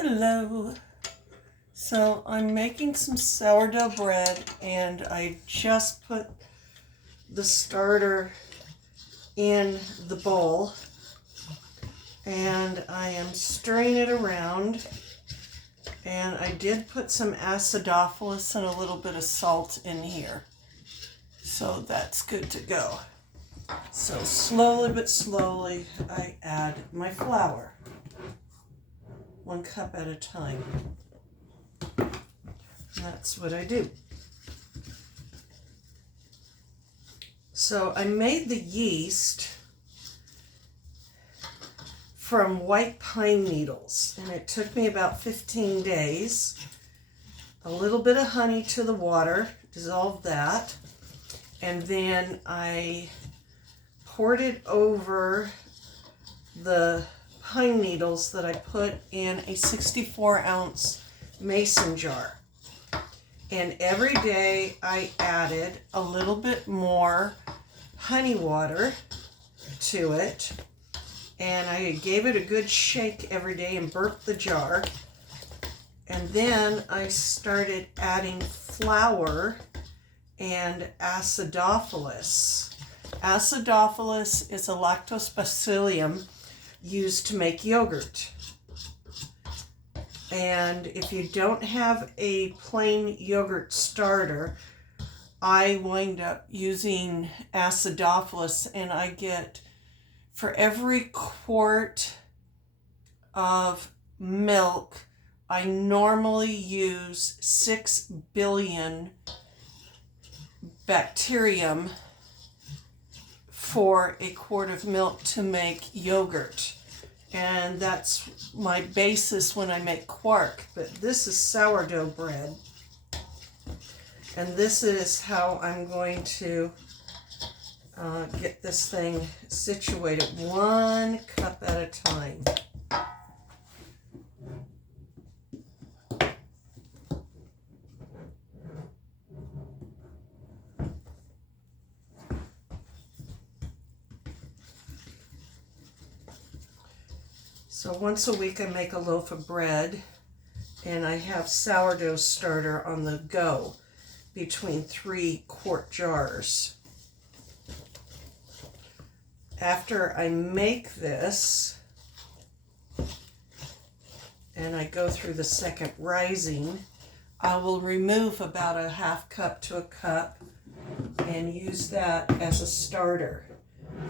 Hello. So I'm making some sourdough bread and I just put the starter in the bowl and I am stirring it around, and I did put some acidophilus and a little bit of salt in here. So that's good to go. So slowly but slowly I add my flour. 1 cup at a time. And that's what I do. So I made the yeast from white pine needles, and it took me about 15 days. A little bit of honey to the water, dissolved that, and then I poured it over the pine needles that I put in a 64-ounce mason jar. And every day I added a little bit more honey water to it, and I gave it a good shake every day and burped the jar. And then I started adding flour and acidophilus. Acidophilus is a lactobacillium used to make yogurt. And if you don't have a plain yogurt starter, I wind up using acidophilus, and I get, for every quart of milk, I normally use 6 billion bacterium for a quart of milk to make yogurt. And that's my basis when I make quark. But this is sourdough bread. And this is how I'm going to get this thing situated, 1 cup at a time. So once a week I make a loaf of bread, and I have sourdough starter on the go between 3 quart jars. After I make this and I go through the second rising, I will remove about a 1/2 cup to a cup and use that as a starter,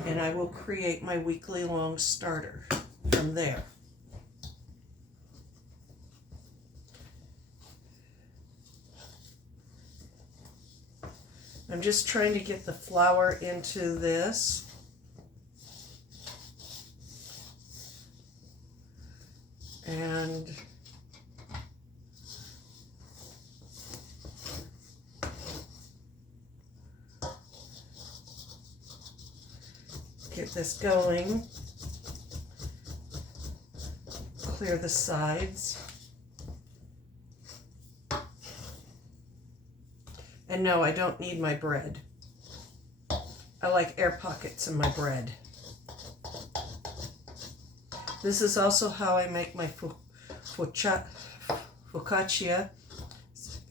and I will create my weekly long starter from there. I'm just trying to get the flour into this. And get this going. Clear the sides. And no, I don't need my bread. I like air pockets in my bread. This is also how I make my focaccia.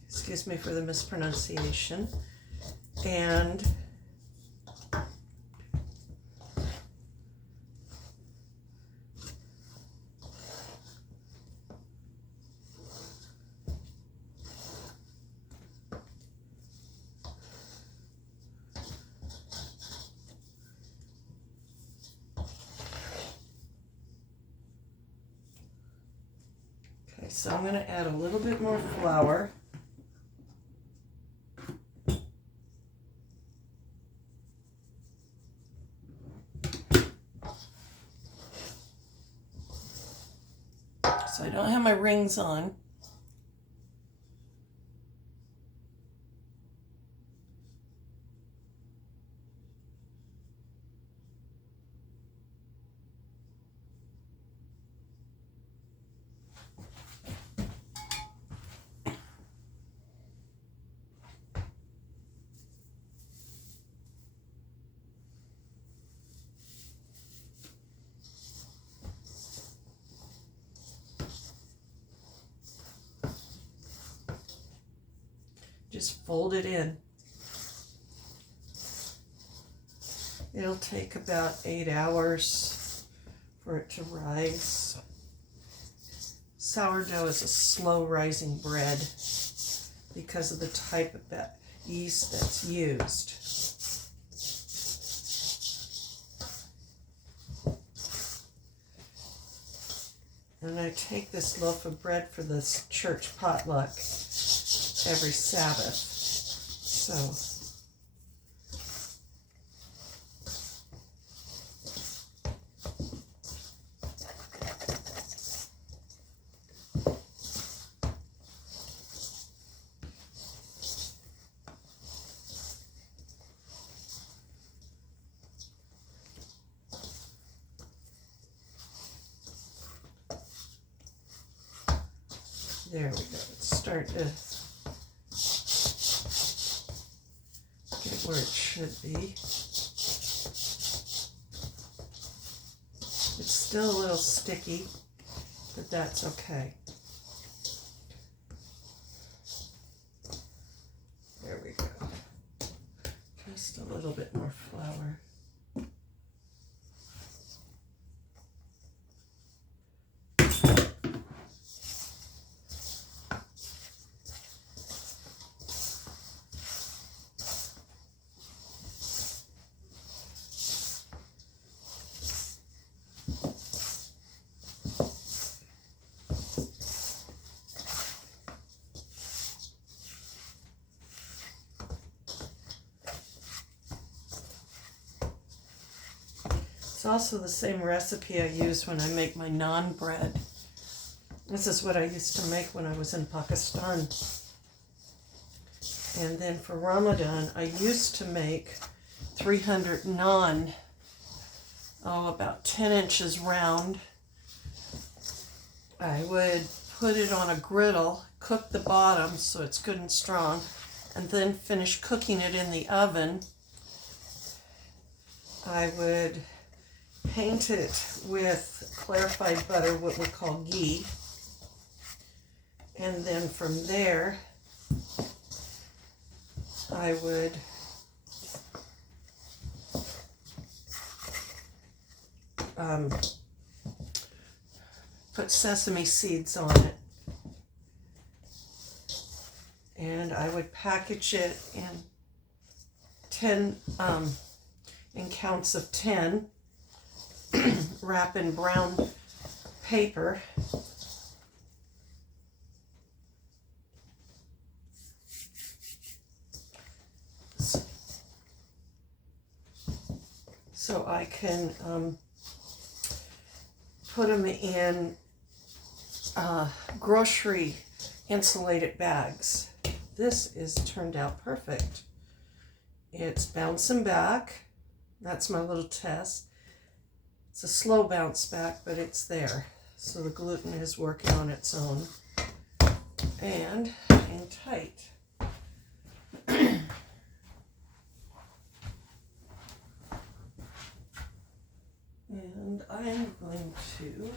Excuse me for the mispronunciation. And so I'm going to add a little bit more flour. So I don't have my rings on. Just fold it in. It'll take about 8 hours for it to rise. Sourdough is a slow rising bread because of the type of that yeast that's used. And I take this loaf of bread for this church potluck every Sabbath. So there we go. It's starting to get where it should be. It's still a little sticky, but that's okay. There we go. Just a little bit more flour. It's also the same recipe I use when I make my naan bread. This is what I used to make when I was in Pakistan. And then for Ramadan, I used to make 300 naan, about 10 inches round. I would put it on a griddle, cook the bottom so it's good and strong, and then finish cooking it in the oven. I would paint it with clarified butter, what we call ghee. And then from there, I would put sesame seeds on it. And I would package it in 10 in counts of 10. Wrap in brown paper. So I can put them in grocery insulated bags. This is turned out perfect. It's bouncing back. That's my little test. It's a slow bounce back, but it's there. So the gluten is working on its own. And hang tight. And I'm going to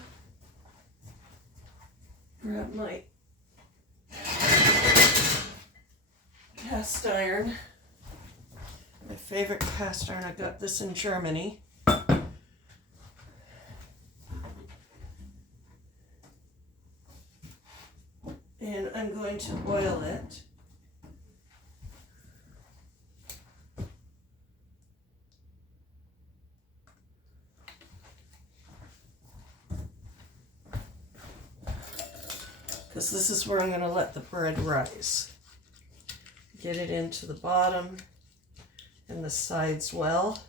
grab my cast iron. My favorite cast iron. I got this in Germany. And I'm going to oil it. Because this is where I'm going to let the bread rise. Get it into the bottom and the sides well.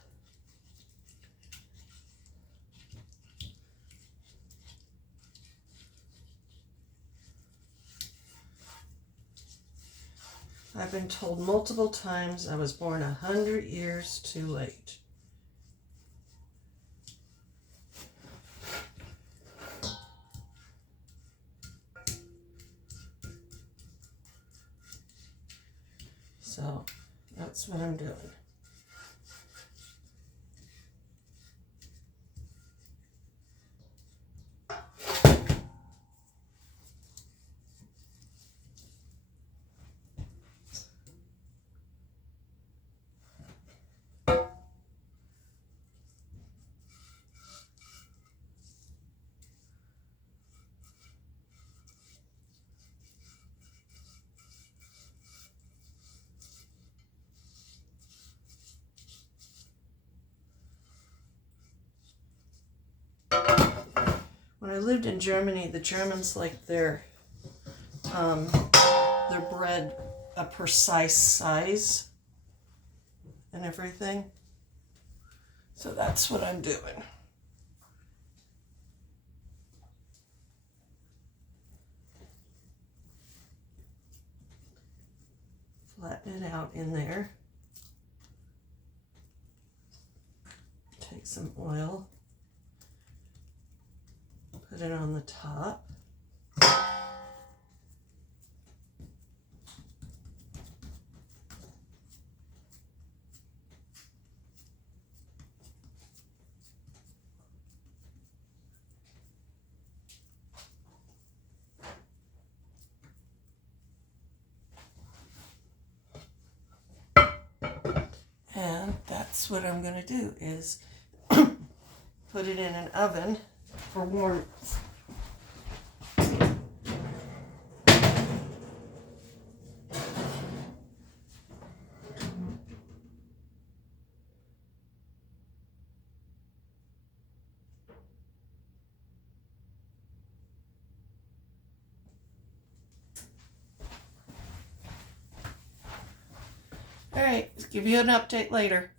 I've been told multiple times I was born 100 years too late. So that's what I'm doing. lived in Germany, the Germans like their bread a precise size and everything. So that's what I'm doing. Flatten it out in there. Take some oil. Put it on the top. And that's what I'm going to do is put it in an oven for warmth. All right, give you an update later.